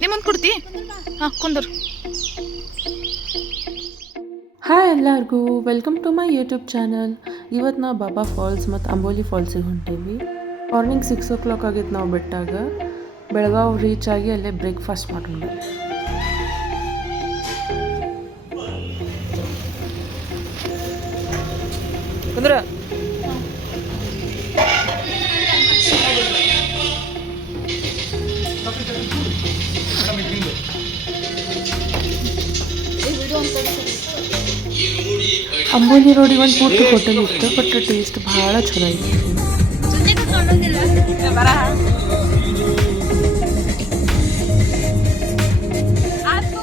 ನಿಮ್ಮಂದು ಕೊಡ್ತಿ ಹಾಂ ಕುಂದರು. ಹಾಯ್ ಎಲ್ಲರಿಗೂ, welcome to my YouTube channel. ಇವತ್ತು ನಾವು ಬಾಬಾ ಫಾಲ್ಸ್ ಮತ್ತು ಅಂಬೋಲಿ ಫಾಲ್ಸಿಗೆ ಹೊಂಟೇವಿ. ಮಾರ್ನಿಂಗ್ 6 ಆಗಿತ್ತು ನಾವು ಬಿಟ್ಟಾಗ. ಬೆಳಗಾವ್ ರೀಚ್ ಆಗಿ ಅಲ್ಲೇ ಬ್ರೇಕ್ಫಾಸ್ಟ್ ಮಾಡೋಣ. ಕುಂದ್ರ ಅಂಬೋಲಿ ರೋಡಿಗೆ ಒಂದು ಪೂರ್ತಿ ಹೋಟೆಲ್ ಇತ್ತು, ಬಟ್ ಟೇಸ್ಟ್ ಭಾಳ ಚಲೋ ಇತ್ತು.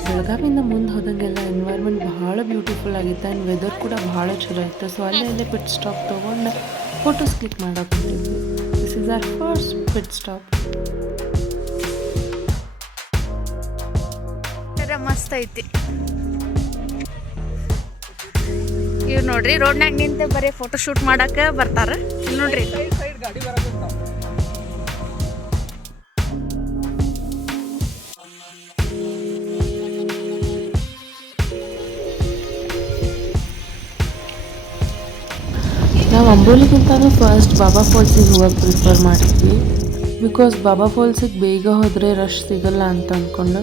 ಬೆಳಗಾವಿಂದ ಮುಂದೆ ಹೋದಂಗೆಲ್ಲ ಎನ್ವೈರ್ಮೆಂಟ್ ಭಾಳ ಬ್ಯೂಟಿಫುಲ್ ಆಗಿತ್ತು ಆ್ಯಂಡ್ ವೆದರ್ ಕೂಡ ಭಾಳ ಚಲೋ ಇತ್ತು. ಸೊ ಅಲ್ಲೇ ಪಿಟ್ ಸ್ಟಾಪ್ ತೊಗೊಂಡು ಫೋಟೋಸ್ ಕ್ಲಿಕ್ ಮಾಡಕ್ಕೆ ಹೊಂಟಿದ್ವಿ. This is our first pit stop. ಮಸ್ತ್ ಐತಿ. ಇವ್ ನೋಡ್ರಿ ರೋಡ್ನಾಗ ನಿಂತು ಬರೀ ಫೋಟೋ ಶೂಟ್ ಮಾಡಕ್ಕೆ ಬರ್ತಾರ. ಇಲ್ಲಿ ನೋಡ್ರಿ ನಾವು ಅಂಬೋಲಿಗಿಂತನೂ ಫಸ್ಟ್ ಬಾಬಾ ಫಾಲ್ಸಿಗೆ ಹೋಗಕ್ಕೆ ಪ್ರಿಫರ್ ಮಾಡಿದ್ವಿ. ಬಿಕಾಸ್ ಬಾಬಾ ಫಾಲ್ಸಿಗೆ ಬೇಗ ಹೋದರೆ ರಶ್ ಸಿಗಲ್ಲ ಅಂತ ಅಂದ್ಕೊಂಡು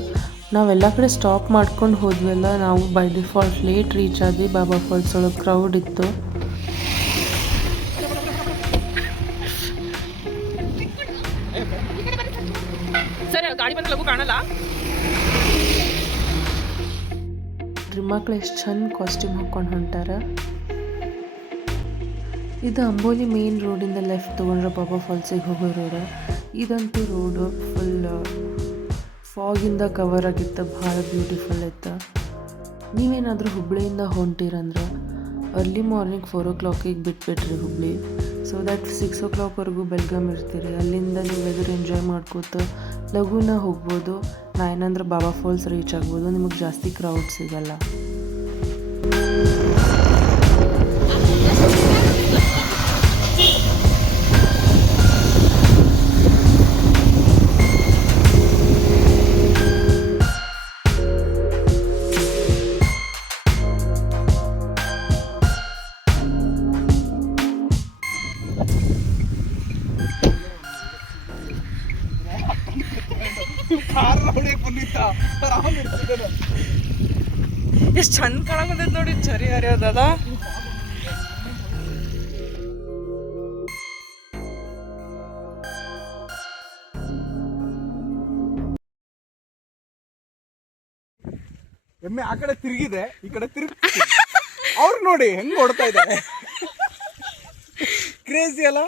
ನಾವೆಲ್ಲ ಕಡೆ ಸ್ಟಾಪ್ ಮಾಡ್ಕೊಂಡು ಹೋದ್ವಲ್ಲ. ನಾವು ಬೈ ಡಿಫಾಲ್ಟ್ ಲೇಟ್ ರೀಚ್ ಆದ್ವಿ. ಬಾಬಾ ಫಾಲ್ಸ್ ಒಳಗೆ ಕ್ರೌಡ್ ಇತ್ತು. ಮಕ್ಳು ಎಷ್ಟು ಚಂದ ಕಾಸ್ಟ್ಯೂಮ್ ಹಾಕ್ಕೊಂಡು ಹೊಂಟಾರ. ಇದು ಅಂಬೋಲಿ ಮೇನ್ ರೋಡಿಂದ ಲೆಫ್ಟ್ ತೊಗೊಂಡ್ರೆ ಬಾಬಾ ಫಾಲ್ಸಿಗೆ ಹೋಗೋ ರೋಡ್. ಇದಂತೂ ರೋಡು ಫುಲ್ ಫಾಗಿಂದ ಕವರ್ ಆಗಿತ್ತು, ಭಾಳ ಬ್ಯೂಟಿಫುಲ್ ಇತ್ತು. ನೀವೇನಾದರೂ ಹುಬ್ಳಿಯಿಂದ ಹೊಂಟಿರಂದ್ರೆ ಅರ್ಲಿ ಮಾರ್ನಿಂಗ್ 4 ಬಿಟ್ಬಿಟ್ರಿ ಹುಬ್ಳಿ. ಸೊ ದ್ಯಾಟ್ 6 ಬೆಳಗಾಂ ಇರ್ತೀರಿ. ಅಲ್ಲಿಂದ ನೀವು ವೆದರ್ ಎಂಜಾಯ್ ಮಾಡ್ಕೋತ ಲಘುನ ಹೋಗ್ಬೋದು. ಏನಂದ್ರೆ ಬಾಬಾ ಫಾಲ್ಸ್ ರೀಚ್ ಆಗ್ಬೋದು. ನಿಮಗೆ ಜಾಸ್ತಿ ಕ್ರೌಡ್ ಸಿಗಲ್ಲ. ಎಷ್ಟು ಚಂದ ಕಾಣಕತ್ತೈತಿ ನೋಡಿ. ಚರಿ ಹರಿಯೋದದ. ಎಮ್ಮೆ ಆ ಕಡೆ ತಿರುಗಿದೆ, ಈ ಕಡೆ ಅವ್ರು ನೋಡಿ ಹೆಂಗ್ ಓಡ್ತಾ ಇದ್ದಾರೆ. ಕ್ರೇಜಿ ಅಲ್ಲ.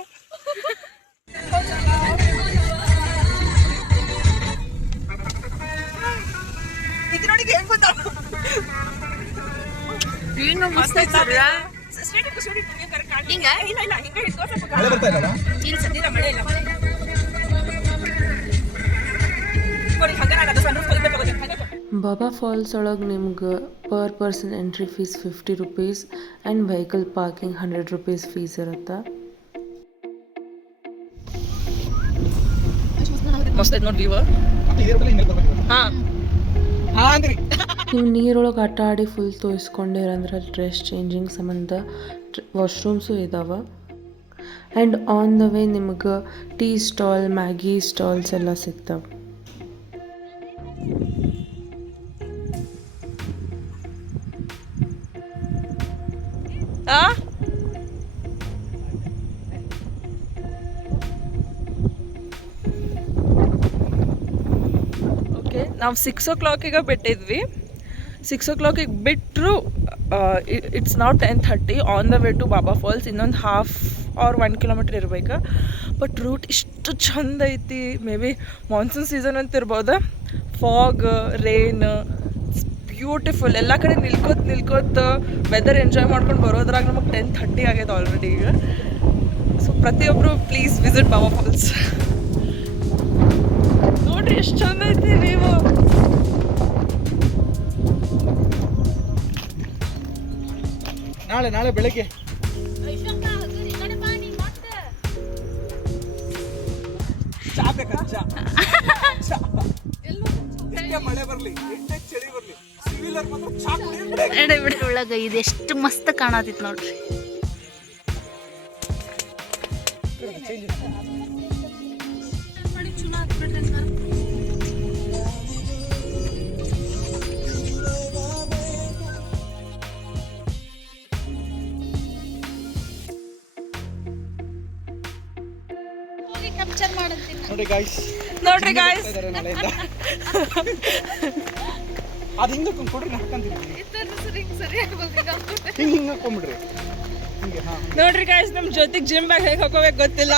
ಬಾಬಾ ಫಾಲ್ಸ್ ಒಳಗೆ ನಿಮ್ಗೆ per person entry fees 50 rupees and vehicle parking 100 rupees fees ಇರುತ್ತೆ. ನೀವು ನೀರೊಳಗೆ ಆಟ ಆಡಿ ಫುಲ್ ತೋರಿಸ್ಕೊಂಡಿರಂದ್ರೆ ಡ್ರೆಸ್ ಚೇಂಜಿಂಗ್ ಸಂಬಂಧ ವಾಶ್ರೂಮ್ಸು ಇದಾವೆ. ಆ್ಯಂಡ್ ಆನ್ ದ ವೇ ನಿಮ್ಗೆ ಟೀ ಸ್ಟಾಲ್, ಮ್ಯಾಗಿ ಸ್ಟಾಲ್ಸ್ ಎಲ್ಲ ಸಿಗ್ತವೆ. ನಾವು 6 o'clock ಬಿಟ್ಟಿದ್ವಿ. 6 o'clock ಬಿಟ್ಟರು it's now 10:30 on the way to Baba falls. ಇನ್ನೊಂದು 1 kilometer ಇರ್ಬೇಕು. ಬಟ್ ರೂಟ್ ಇಷ್ಟು ಚಂದ ಐತಿ. ಮೇ ಬಿ ಮಾನ್ಸೂನ್ ಸೀಸನ್ ಅಂತ ಇರ್ಬೋದು. Fog, rain, beautiful. ಎಲ್ಲ ಕಡೆ ನಿಲ್ಕೋತ ವೆದರ್ ಎಂಜಾಯ್ ಮಾಡ್ಕೊಂಡು ಬರೋದ್ರಾಗ ನಮಗೆ 10:30 ಆಗೈತೆ ಆಲ್ರೆಡಿ ಈಗ. ಸೊ ಪ್ರತಿಯೊಬ್ಬರು ಪ್ಲೀಸ್ ವಿಸಿಟ್ ಬಾಬಾ ಫಾಲ್ಸ್. ನೋಡ್ರಿ ಎಷ್ಟು ಚಂದ ಐತಿ ನೀವು. ನಾಳೆ ಬೆಳಗ್ಗೆ ಚಾ ಬೇಕಾ? ಎಷ್ಟೇ ಮಳೆ ಬರ್ಲಿ, ಎಷ್ಟೇ ಚಳಿ ಬರ್ಲಿ, ಸಿವಿಲರ್ ಮಾತ್ರ ಚಾ ಕುಡಿಯೋದು. ಒಳಗ ಇದು ಎಷ್ಟು ಮಸ್ತ್ ಕಾಣತಿತ್ತು ನೋಡ್ರಿ. ನೋಡ್ರಿ ಗಾಯ್ಸ್ ನಾಳೆಯಿಂದ ಅದು ಹಿಂಗೆ ಕೊಡ್ರಿ ಹಾಕಂತೀನಿ. ಹಿಂಗೆ ಹಾಕೊಂಬಿಡ್ರಿ ಹಿಂಗೆ. ಹಾಂ ನೋಡ್ರಿ ಗಾಯ್ಸ್, ನಮ್ಮ ಜೊತೆಗೆ ಜಿಮ್ ಬ್ಯಾಗ್ ಹೇಗೆ ಹಾಕೋಬೇಕು ಗೊತ್ತಿಲ್ಲ.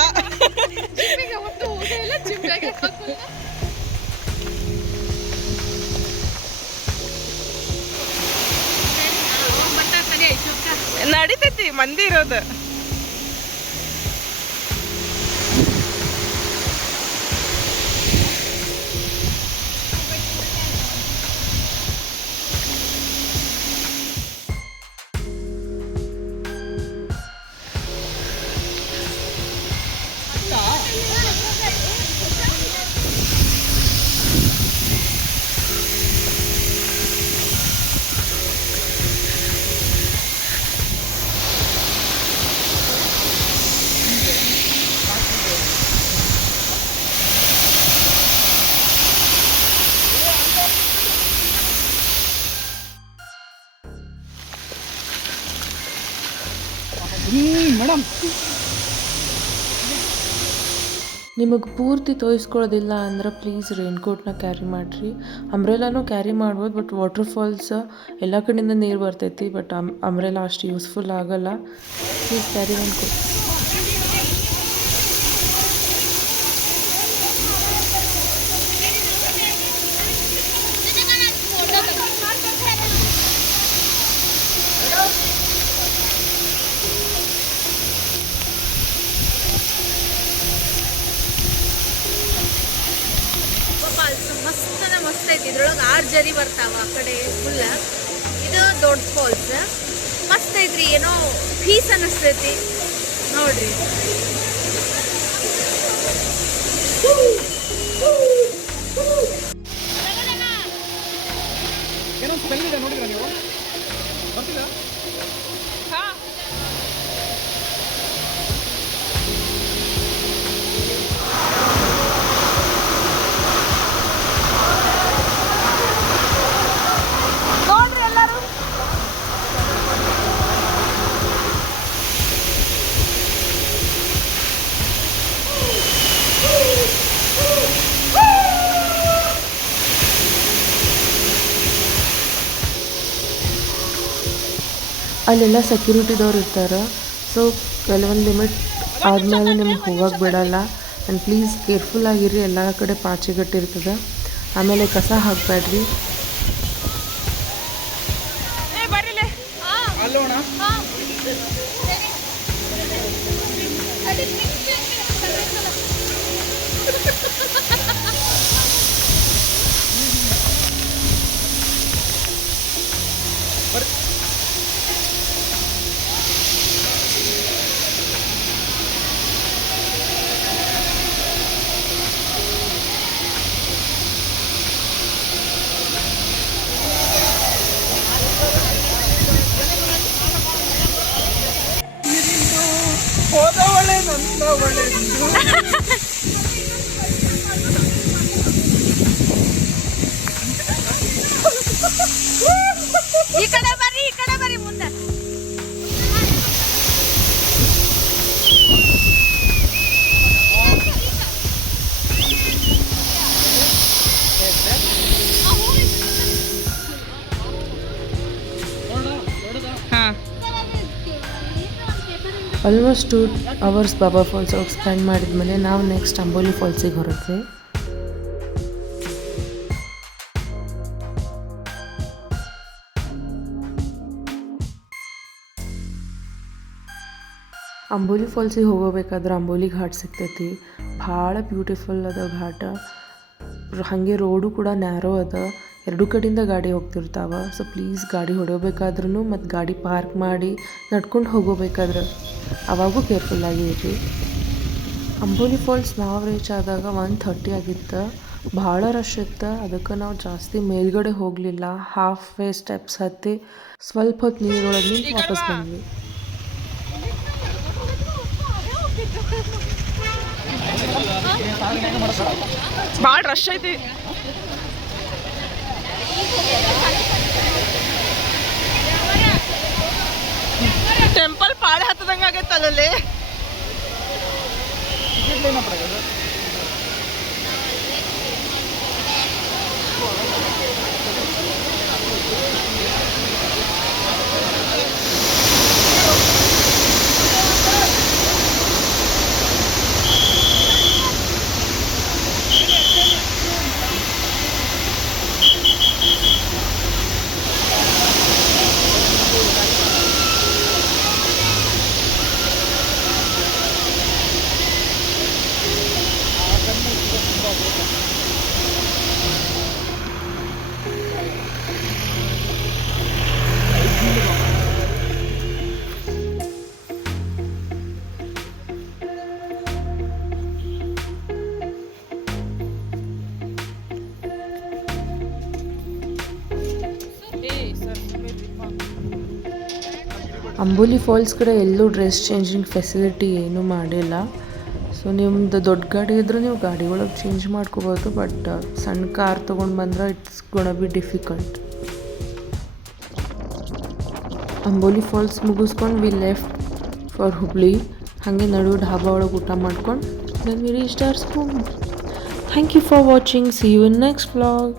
ನಡಿತೈತಿ ಮಂದಿ ಇರೋದು. ಮೇಡಮ್, ನಿಮಗೆ ಪೂರ್ತಿ ತೋರಿಸ್ಕೊಳ್ಳೋದಿಲ್ಲ ಅಂದ್ರೆ ಪ್ಲೀಸ್ ರೈನ್ಕೋಟ್ನ ಕ್ಯಾರಿ ಮಾಡಿರಿ. ಅಂಬ್ರೆಲಾನು ಕ್ಯಾರಿ ಮಾಡ್ಬೋದು. ಬಟ್ ವಾಟರ್ ಫಾಲ್ಸ್ ಎಲ್ಲ ಕಡೆಯಿಂದ ನೀರು ಬರ್ತೈತಿ. ಬಟ್ ಅಂಬ್ರೆಲಾ ಅಷ್ಟು ಯೂಸ್ಫುಲ್ ಆಗಲ್ಲ. Please carry raincoat. ಮಸ್ತ್ ಐತಿ. ಇದ್ರೊಳಗೆ 6 ಜರಿ ಬರ್ತಾವ ಆ ಕಡೆ ಫುಲ್. ಇದು ದೊಡ್ಡ ಫಾಲ್ಸ್ ಮಸ್ತ್ ಐತ್ರಿ. ಏನೋ ಪೀಸ್ ಅನ್ನಿಸ್ತೈತಿ ನೋಡ್ರಿ. ಏನೋ ಸ್ಮೆಲ್ ಇದೆ ನೋಡಿದ್ರ ನೀವು? ಬರ್ತಿಲ್ಲ? ಅಲ್ಲೆಲ್ಲ ಸೆಕ್ಯೂರಿಟಿದವ್ರು ಇರ್ತಾರೆ. ಸೊ ಕೆಲವೊಂದು ಲಿಮಿಟ್ ಆದಮೇಲೆ ನಿಮ್ಗೆ ಹೋಗಕ್ಕೆ ಬಿಡಲ್ಲ. ಆ್ಯಂಡ್ ಪ್ಲೀಸ್ ಕೇರ್ಫುಲ್ ಆಗಿರಿ. ಎಲ್ಲ ಕಡೆ ಪಾಚಿಗಟ್ಟಿರ್ತದೆ. ಆಮೇಲೆ ಕಸ ಹಾಕಬೇಡ್ರಿ. ಅಲ್ಲೋಣ ಹೋದವಳೆ ನನ್ನವಳೆ. ಈ ಕಡೆ ಬರ್ರಿ ಮುಂದೆ. ಆಲ್ಮೋಸ್ಟ್ 2 ಅವರ್ಸ್ ಬಾಬಾ ಫಾಲ್ಸ್ ಹೋಗಿ ಸ್ಪೆಂಡ್ ಮಾಡಿದ್ಮೇಲೆ ನಾವು ನೆಕ್ಸ್ಟ್ ಅಂಬೋಲಿ ಫಾಲ್ಸಿಗೆ ಹೊರಟ್ವಿ. ಅಂಬೋಲಿ ಫಾಲ್ಸಿಗೆ ಹೋಗಬೇಕಾದ್ರೆ ಅಂಬೋಲಿ ಘಾಟ್ ಸಿಗ್ತೈತಿ. ಭಾಳ ಬ್ಯೂಟಿಫುಲ್ ಅದ ಘಾಟ. ಹಾಗೆ ರೋಡು ಕೂಡ ನ್ಯಾರೋ ಅದ. ಎರಡು ಕಡೆಯಿಂದ ಗಾಡಿ ಹೋಗ್ತಿರ್ತಾವ. ಸೊ ಪ್ಲೀಸ್ ಗಾಡಿ ಹೊಡೋಬೇಕಾದ್ರೂ ಮತ್ತು ಗಾಡಿ ಪಾರ್ಕ್ ಮಾಡಿ ನಡ್ಕೊಂಡು ಹೋಗೋಬೇಕಾದ್ರೆ ಅವಾಗೂ ಕೇರ್ಫುಲ್ಲಾಗಿ ಇರ್ರಿ. ಅಂಬೋಲಿ ಫಾಲ್ಸ್ ನಾವು ರೀಚ್ ಆದಾಗ 1:30 ಆಗಿತ್ತು. ಭಾಳ ರಶ್ ಇತ್ತು. ಅದಕ್ಕೆ ನಾವು ಜಾಸ್ತಿ ಮೇಲ್ಗಡೆ ಹೋಗಲಿಲ್ಲ. ಹಾಫ್ ವೇ ಸ್ಟೆಪ್ಸ್ ಹತ್ತಿ ಸ್ವಲ್ಪ ಹೊತ್ತು ನೀರೊಳಗೆ ನಿಂತು ವಾಪಸ್ ಬಂದ್ವಿ. ಭಾಳ ರಶ್ ಐತಿ. ಟೆಂಪಲ್ ಪಾಡೆ ಹತ್ತದಂಗ ಆಗೈತಲ್ಲೇ. ಅಂಬೋಲಿ ಫಾಲ್ಸ್ ಕಡೆ ಎಲ್ಲೂ ಡ್ರೆಸ್ ಚೇಂಜಿಂಗ್ ಫೆಸಿಲಿಟಿ ಏನೂ ಮಾಡಿಲ್ಲ. ಸೊ ನಿಮ್ದು ದೊಡ್ಡ ಗಾಡಿ ಇದ್ದರೆ ನೀವು ಗಾಡಿ ಒಳಗೆ ಚೇಂಜ್ ಮಾಡ್ಕೋಬೋದು. ಬಟ್ ಸಣ್ಣ ಕಾರ್ ತೊಗೊಂಡು ಬಂದ್ರೆ it's gonna be difficult. Amboli falls ಮುಗಿಸ್ಕೊಂಡು ವಿ ಲೆಫ್ಟ್ ಫಾರ್ ಹುಬ್ಳಿ. ಹಾಗೆ ನಡು ಢಾಬಾ ಒಳಗೆ ಊಟ ಮಾಡ್ಕೊಂಡು then we reached our school. Thank you for watching. See you in next vlog.